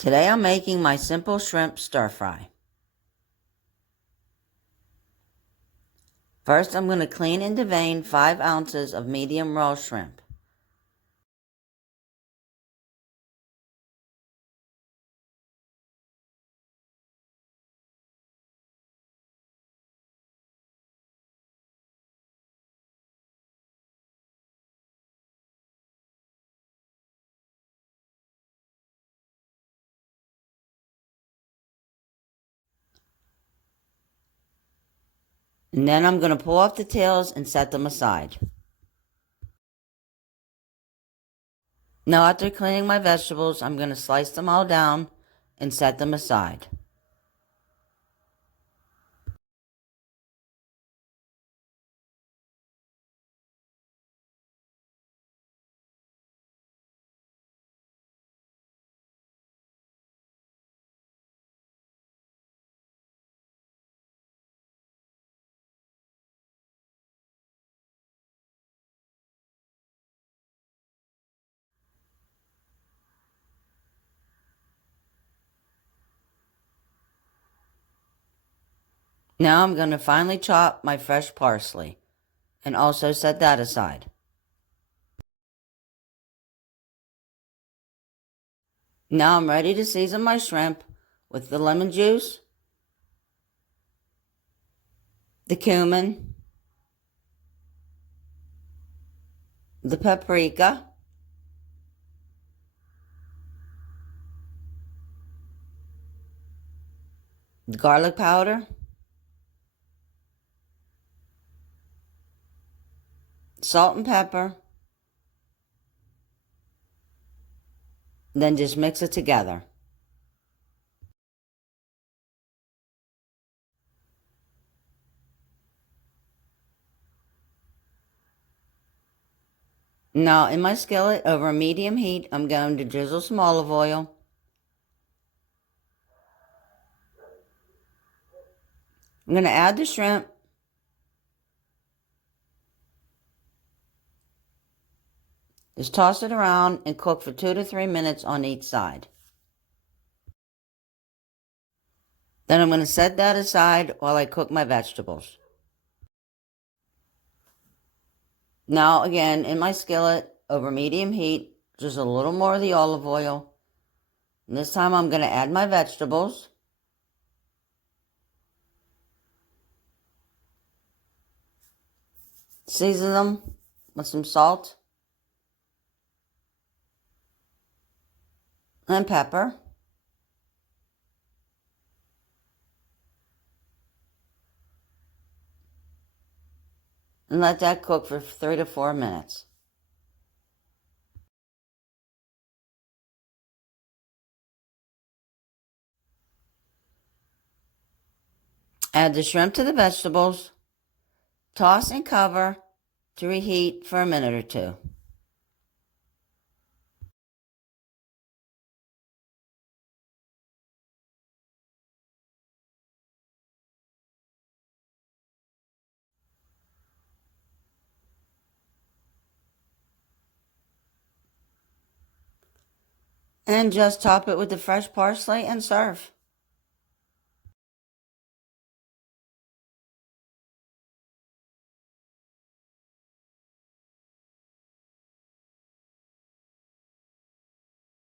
Today I'm making my simple shrimp stir fry. First I'm going to clean and devein 5 ounces of medium raw shrimp. And then I'm going to pull off the tails and set them aside. Now after cleaning my vegetables, I'm going to slice them all down and set them aside. Now I'm going to finely chop my fresh parsley and also set that aside. Now I'm ready to season my shrimp with the lemon juice, the cumin, the paprika, the garlic powder, salt and pepper, then just mix it together. Now in my skillet over medium heat, I'm going to drizzle some olive oil. I'm going to add the shrimp. Just toss it around and cook for 2 to 3 minutes on each side. Then I'm going to set that aside while I cook my vegetables. Now again, in my skillet, over medium heat, just a little more of the olive oil. And this time I'm going to add my vegetables. Season them with some salt and pepper. And let that cook for 3 to 4 minutes. Add the shrimp to the vegetables. Toss and cover to reheat for a minute or 2. And just top it with the fresh parsley and serve.